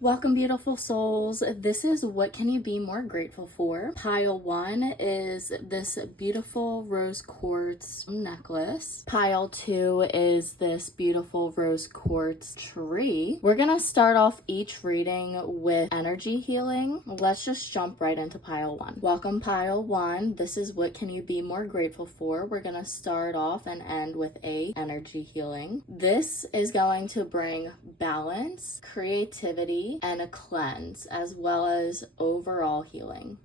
Welcome, beautiful souls. This is What Can You Be More Grateful For? Pile 1 is this beautiful rose quartz necklace. Pile 2 is this beautiful rose quartz tree. We're gonna start off each reading with energy healing. Let's just jump right into pile 1. Welcome, pile 1. This is What Can You Be More Grateful For? We're gonna start off and end with a energy healing. This is going to bring balance, creativity, and a cleanse, as well as overall healing.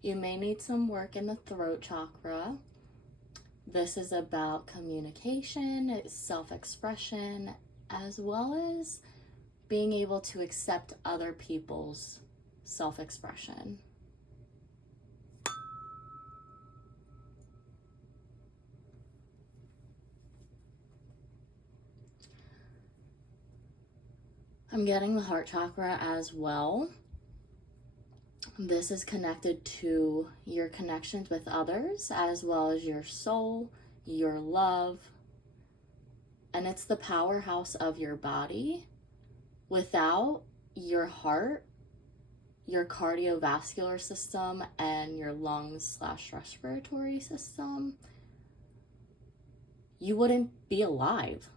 You may need some work in the throat chakra. This is about communication, self-expression, as well as being able to accept other people's self-expression. I'm getting the heart chakra as well. This is connected to your connections with others, as well as your soul, your love, and it's the powerhouse of your body. Without your heart, your cardiovascular system, and your lungs/respiratory system, you wouldn't be alive.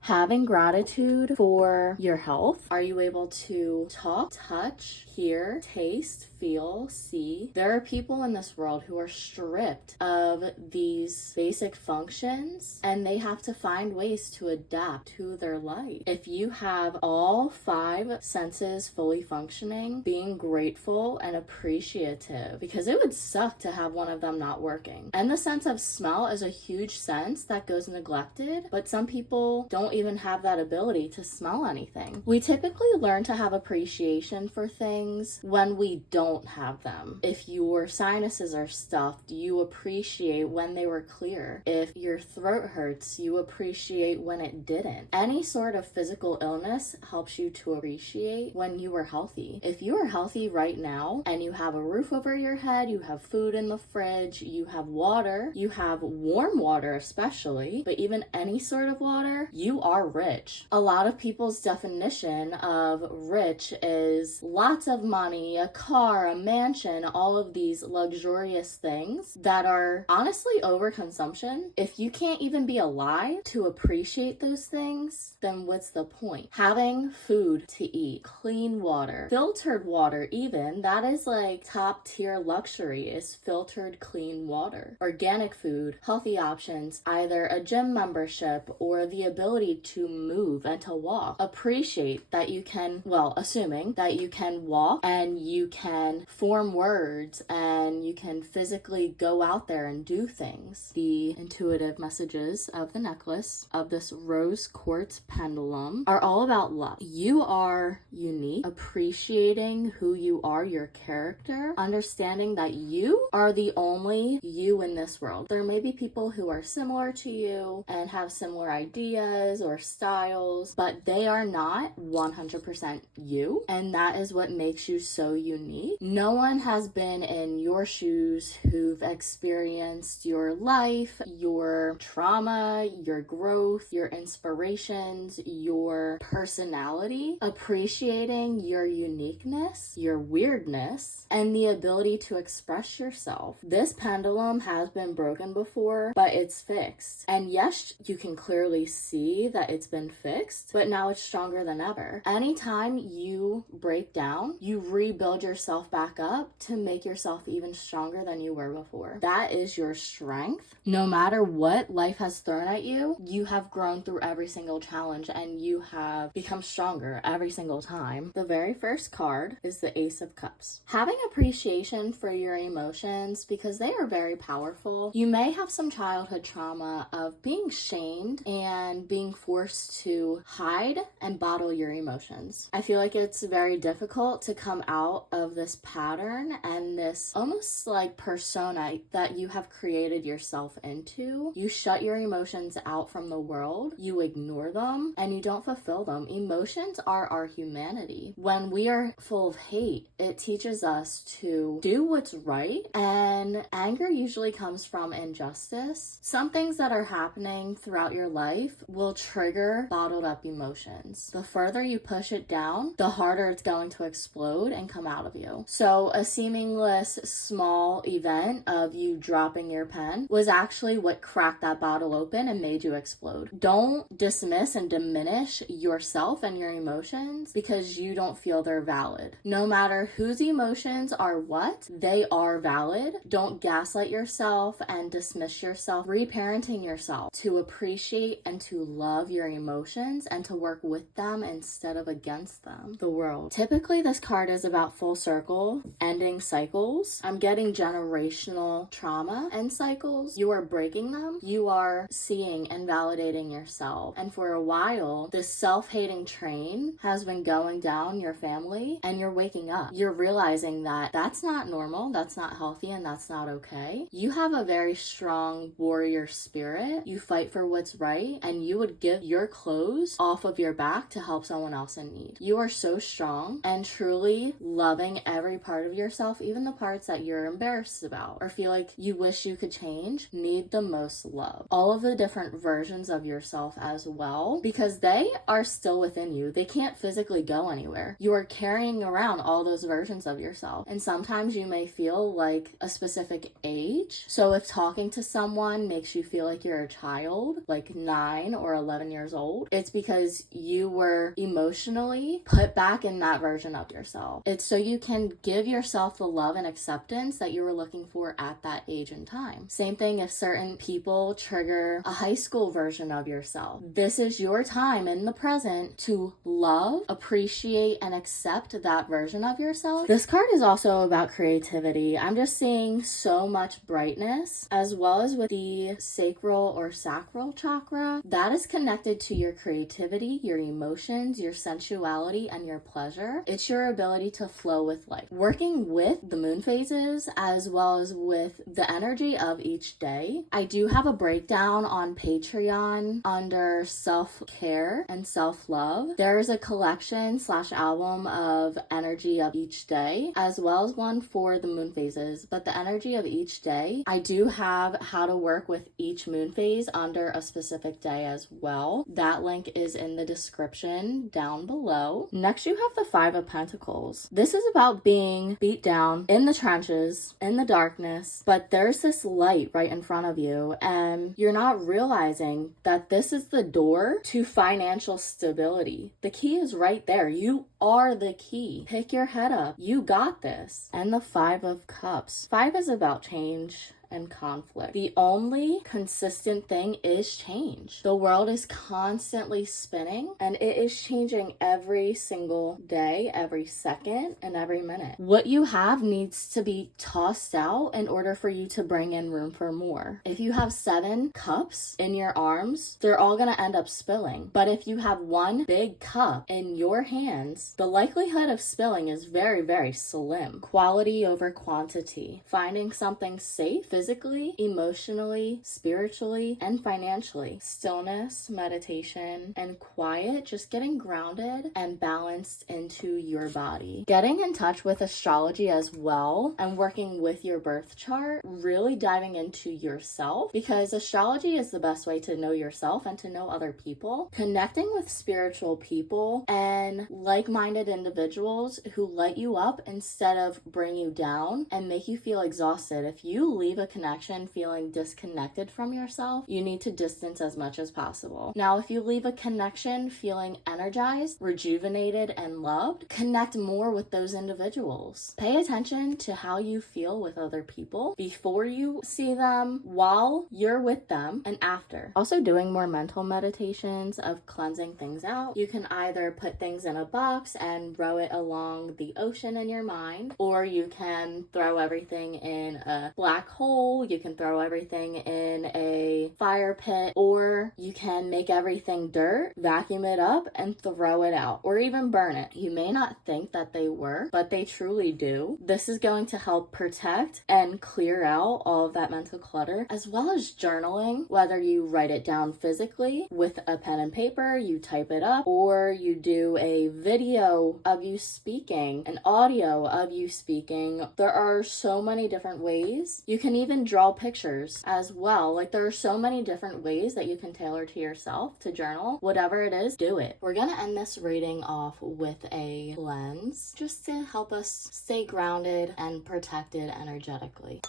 Having gratitude for your health. Are you able to talk, touch, hear, taste, feel, see? There are people in this world who are stripped of these basic functions, and they have to find ways to adapt to their life. If you have all 5 senses fully functioning, being grateful and appreciative, because it would suck to have one of them not working. And the sense of smell is a huge sense that goes neglected, but some people don't even have that ability to smell anything. We typically learn to have appreciation for things when we don't have them. If your sinuses are stuffed, you appreciate when they were clear. If your throat hurts, you appreciate when it didn't. Any sort of physical illness helps you to appreciate when you were healthy. If you are healthy right now and you have a roof over your head, you have food in the fridge, you have water, you have warm water especially, but even any sort of water, you are rich. A lot of people's definition of rich is lots of money, a car, a mansion, all of these luxurious things that are honestly overconsumption. If you can't even be alive to appreciate those things, then what's the point? Having food to eat, clean water, filtered water even, that is like top tier luxury, is filtered clean water. Organic food, healthy options, either a gym membership or the ability to move and to walk. Appreciate that you can, well, assuming that you can walk and you can form words and you can physically go out there and do things. The intuitive messages of the necklace of this rose quartz pendulum are all about love. You are unique, appreciating who you are, your character, understanding that you are the only you in this world. There may be people who are similar to you and have similar ideas or styles, but they are not 100% you, and that is what makes you so unique. No one has been in your shoes who've experienced your life, your trauma, your growth, your inspirations, your personality, appreciating your uniqueness, your weirdness, and the ability to express yourself. This pendulum has been broken before, but it's fixed. And yes, you can clearly see that it's been fixed, but now it's stronger than ever. Anytime you break down, you rebuild yourself back up to make yourself even stronger than you were before. That is your strength. No matter what life has thrown at you, you have grown through every single challenge and you have become stronger every single time. The very first card is the Ace of Cups. Having appreciation for your emotions, because they are very powerful. You may have some childhood trauma of being shamed and being forced to hide and bottle your emotions. I feel like it's very difficult to come out of this pattern and this almost like persona that you have created yourself into. You shut your emotions out from the world, you ignore them, and you don't fulfill them. Emotions are our humanity. When we are full of hate, it teaches us to do what's right, and anger usually comes from injustice. Some things that are happening throughout your life will trigger bottled up emotions. The further you push it down, the harder it's going to explode and come out of you. So a seamless small event of you dropping your pen was actually what cracked that bottle open and made you explode. Don't dismiss and diminish yourself and your emotions because you don't feel they're valid. No matter whose emotions are what, they are valid. Don't gaslight yourself and dismiss yourself. Reparenting yourself to appreciate and to love your emotions and to work with them instead of against them. The world. Typically, this card is about full circle, ending cycles. I'm getting generational trauma and cycles. You are breaking them. You are seeing and validating yourself. And for a while, this self-hating train has been going down your family, and you're waking up. You're realizing that that's not normal, that's not healthy, and that's not okay. You have a very strong warrior spirit. You fight for what's right, and you would give your clothes off of your back to help someone else in need. You are so strong and truly loving every part of yourself, even the parts that you're embarrassed about or feel like you wish you could change, need the most love. All of the different versions of yourself as well, because they are still within you. They can't physically go anywhere. You are carrying around all those versions of yourself. And sometimes you may feel like a specific age. So if talking to someone makes you feel like you're a child, like 9 or 11 years old, it's because you were emotionally put back in that version of yourself. It's so you can give yourself the love and acceptance that you were looking for at that age and time. Same thing if certain people trigger a high school version of yourself. This is your time in the present to love, appreciate, and accept that version of yourself. This card is also about creativity. I'm just seeing so much brightness, as well as with the sacral or sacral chakra. That is connected to your creativity, your emotions, your sensuality, and your pleasure. It's your ability to flow with life. Working with the moon phases as well as with the energy of each day. I do have a breakdown on Patreon under self-care and self-love. There's a collection / album of energy of each day, as well as one for the moon phases. But the energy of each day, I do have how to work with each moon phase under a specific day as well. That link is in the description down below. Next, you have the 5 of Pentacles. This is about being beat down in the trenches, in the darkness, but there's this light right in front of you, and you're not realizing that this is the door to financial stability. The key is right there. You are the key. Pick your head up. You got this. And the 5 of Cups. 5 is about change and conflict. The only consistent thing is change. The world is constantly spinning, and it is changing every single day, every second, and every minute. What you have needs to be tossed out in order for you to bring in room for more. If you have 7 cups in your arms, they're all gonna end up spilling. But if you have one big cup in your hands, the likelihood of spilling is very, very slim. Quality over quantity. Finding something safe, physically, emotionally, spiritually, and financially. Stillness, meditation, and quiet, just getting grounded and balanced into your body. Getting in touch with astrology as well and working with your birth chart, really diving into yourself, because astrology is the best way to know yourself and to know other people. Connecting with spiritual people and like-minded individuals who light you up instead of bring you down and make you feel exhausted. If you leave a connection feeling disconnected from yourself, you need to distance as much as possible. Now, if you leave a connection feeling energized, rejuvenated, and loved, connect more with those individuals. Pay attention to how you feel with other people before you see them, while you're with them, and after. Also, doing more mental meditations of cleansing things out. You can either put things in a box and row it along the ocean in your mind, or you can throw everything in a black hole hole, you can throw everything in a fire pit, or you can make everything dirt, vacuum it up, and throw it out, or even burn it. You may not think that they work, but they truly do. This is going to help protect and clear out all of that mental clutter, as well as journaling, whether you write it down physically with a pen and paper, you type it up, or you do a video of you speaking, an audio of you speaking. There are so many different ways. You can even draw pictures as well. Like, there are so many different ways that you can tailor to yourself to journal. Whatever it is, do it. We're gonna end this reading off with a cleanse, just to help us stay grounded and protected energetically.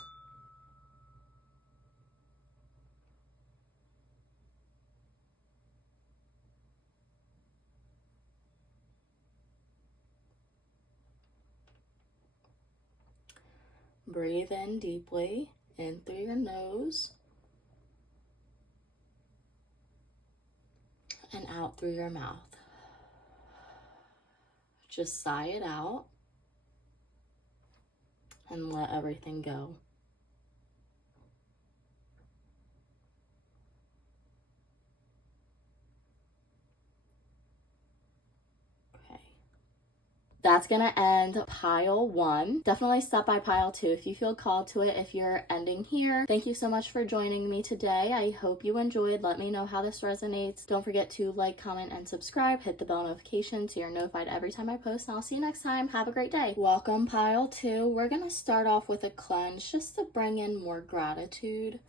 Breathe in deeply, in through your nose, and out through your mouth. Just sigh it out and let everything go. That's gonna end pile 1. Definitely stop by pile 2 if you feel called to it. If you're ending here, thank you so much for joining me today. I hope you enjoyed. Let me know how this resonates. Don't forget to like, comment, and subscribe. Hit the bell notification so you're notified every time I post, and I'll see you next time. Have a great day. Welcome pile 2. We're gonna start off with a cleanse just to bring in more gratitude.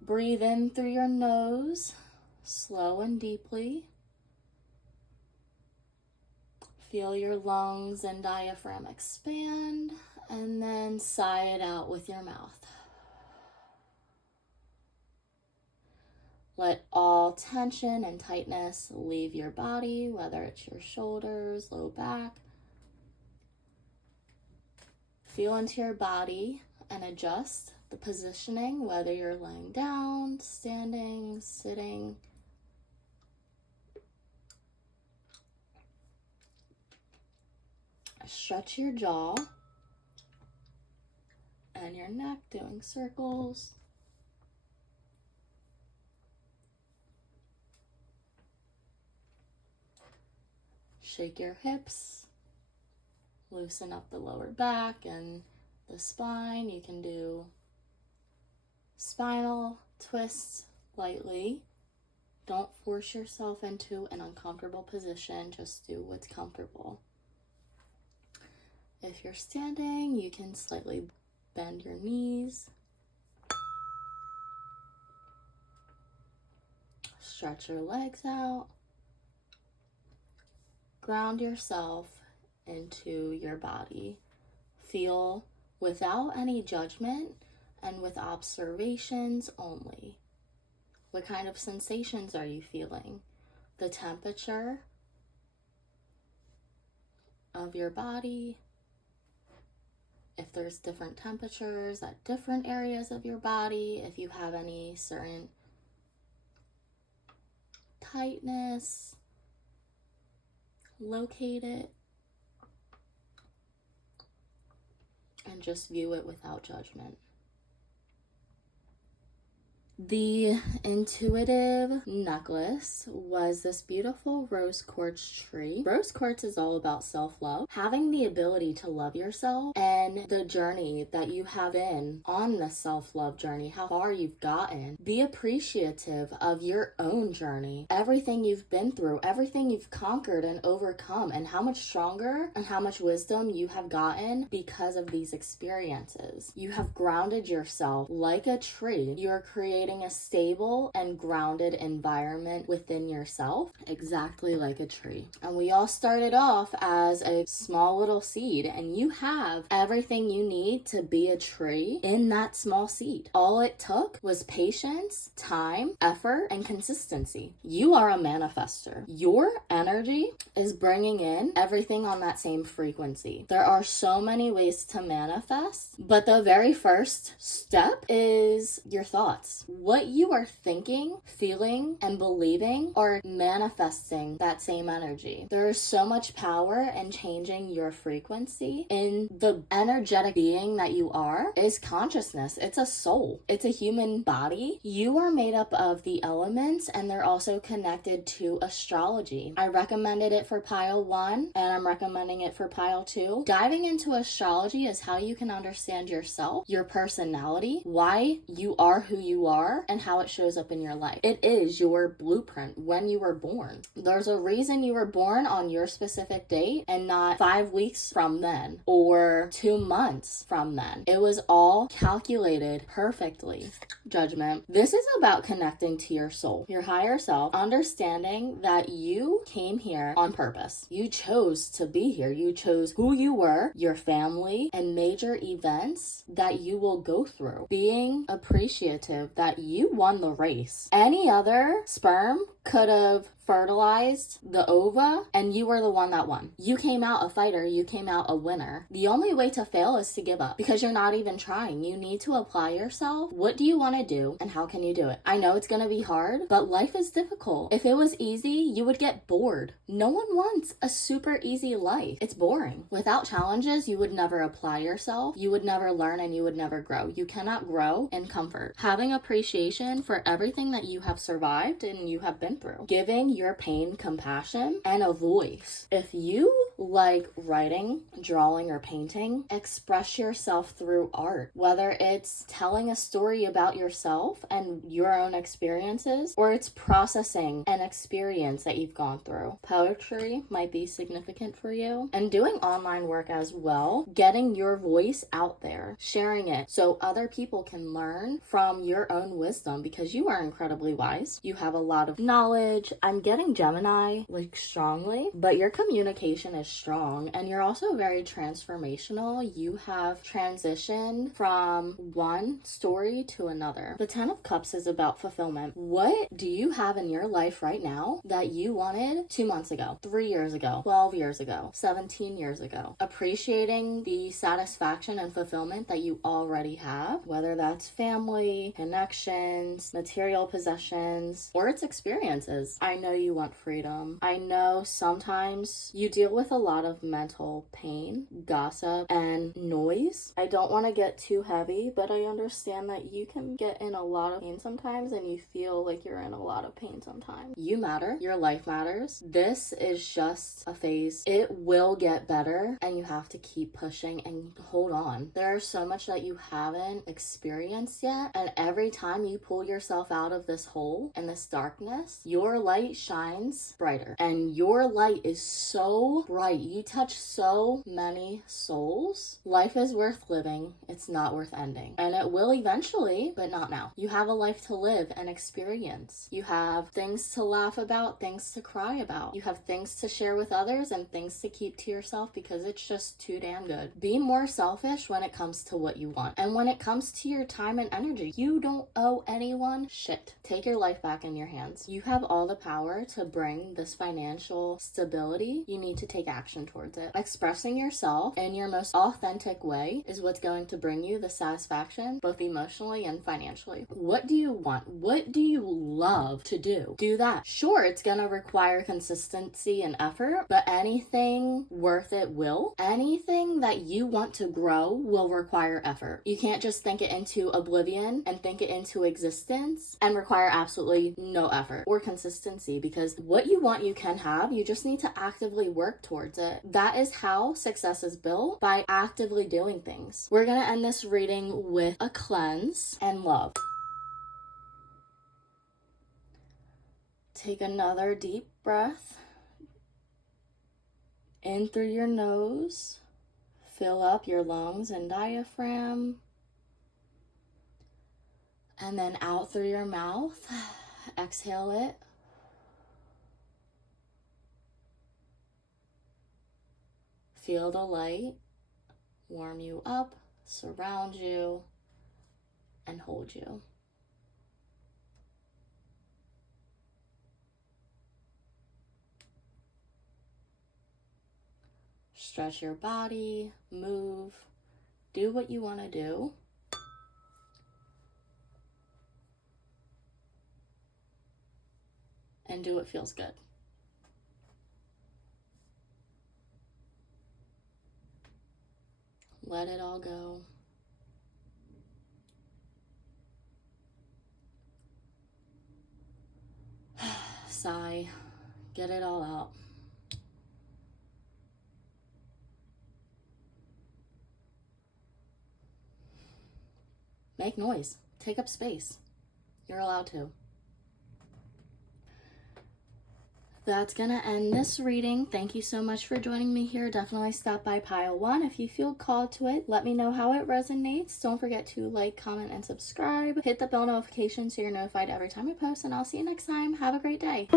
Breathe in through your nose, slow and deeply. Feel your lungs and diaphragm expand, and then sigh it out with your mouth. Let all tension and tightness leave your body, whether it's your shoulders, low back. Feel into your body and adjust the positioning, whether you're laying down, standing, sitting. Stretch your jaw and your neck, doing circles. Shake your hips, loosen up the lower back and the spine. You can do spinal twists lightly. Don't force yourself into an uncomfortable position, just do what's comfortable. If you're standing, you can slightly bend your knees. Stretch your legs out. Ground yourself into your body. Feel without any judgment and with observations only. What kind of sensations are you feeling? The temperature of your body. If there's different temperatures at different areas of your body, if you have any certain tightness, locate it and just view it without judgment. The intuitive necklace was this beautiful rose quartz tree. Rose quartz is all about self-love, having the ability to love yourself, and the journey that you have been on the self-love journey, how far you've gotten. Be appreciative of your own journey, everything you've been through, everything you've conquered and overcome, and how much stronger and how much wisdom you have gotten because of these experiences. You have grounded yourself like a tree. You're creating a stable and grounded environment within yourself, exactly like a tree. And we all started off as a small little seed, and you have everything you need to be a tree in that small seed. All it took was patience, time, effort, and consistency. You are a manifester. Your energy is bringing in everything on that same frequency. There are so many ways to manifest, but the very first step is your thoughts. What you are thinking, feeling, and believing are manifesting that same energy. There is so much power in changing your frequency. In the energetic being that you are is consciousness. It's a soul. It's a human body. You are made up of the elements, and they're also connected to astrology. I recommended it for pile 1, and I'm recommending it for pile 2. Diving into astrology is how you can understand yourself, your personality, why you are who you are, and how it shows up in your life. It is your blueprint when you were born. There's a reason you were born on your specific date and not 5 weeks from then or 2 months from then. It was all calculated perfectly. Judgment. This is about connecting to your soul, your higher self, understanding that you came here on purpose. You chose to be here. You chose who you were, your family, and major events that you will go through. Being appreciative that you won the race. Any other sperm could have fertilized the ova, and you were the one that won. You came out a fighter. You came out a winner. The only way to fail is to give up because you're not even trying. You need to apply yourself. What do you want to do, and how can you do it? I know it's going to be hard, but life is difficult. If it was easy, you would get bored. No one wants a super easy life. It's boring. Without challenges, you would never apply yourself. You would never learn, and you would never grow. You cannot grow in comfort. Having appreciation for everything that you have survived and you have been through. Giving your pain compassion and a voice. If you like writing, drawing, or painting, express yourself through art. Whether it's telling a story about yourself and your own experiences, or it's processing an experience that you've gone through. Poetry might be significant for you. And doing online work as well, getting your voice out there, sharing it so other people can learn from your own wisdom because you are incredibly wise. You have a lot of knowledge. I'm getting Gemini like strongly, but your communication is strong and you're also very transformational. You have transitioned from one story to another. The 10 of Cups is about fulfillment. What do you have in your life right now that you wanted 2 months ago, 3 years ago, 12 years ago, 17 years ago? Appreciating the satisfaction and fulfillment that you already have, whether that's family, connections, material possessions, or it's experiences. I know you want freedom. I know sometimes you deal with a lot of mental pain, gossip, and noise. I don't want to get too heavy, but I understand that you can get in a lot of pain sometimes and you feel like you're in a lot of pain sometimes. You matter. Your life matters. This is just a phase. It will get better and you have to keep pushing and hold on. There's so much that you haven't experienced yet, and every time you pull yourself out of this hole and this darkness, your light shines brighter, and your light is so bright. You touch so many souls. Life is worth living. It's not worth ending, and it will eventually, but not now. You have a life to live and experience. You have things to laugh about, things to cry about. You have things to share with others and things to keep to yourself because it's just too damn good. Be more selfish when it comes to what you want, and when it comes to your time and energy. You don't owe anyone shit. Take your life back in your hands. You have all the power to bring this financial stability. You need to take action towards it. Expressing yourself in your most authentic way is what's going to bring you the satisfaction, both emotionally and financially. What do you want? What do you love to do? Do that. Sure, it's gonna require consistency and effort, but anything worth it will. Anything that you want to grow will require effort. You can't just think it into oblivion and think it into existence and require absolutely no effort or consistency, because what you want you can have. You just need to actively work towards it. That is how success is built, by actively doing things. We're gonna end this reading with a cleanse and love. Take another deep breath in through your nose. Fill up your lungs and diaphragm. And then out through your mouth. Exhale it. Feel the light warm you up, surround you, and hold you. Stretch your body, move, do what you want to do. and do what feels good. Let it all go. Sigh. Get it all out. Make noise. Take up space. You're allowed to. That's gonna end this reading. Thank you so much for joining me here. Definitely stop by pile 1 if you feel called to it. Let me know how it resonates. Don't forget to like, comment, and subscribe. Hit the bell notification so you're notified every time I post, and I'll see you next time. Have a great day.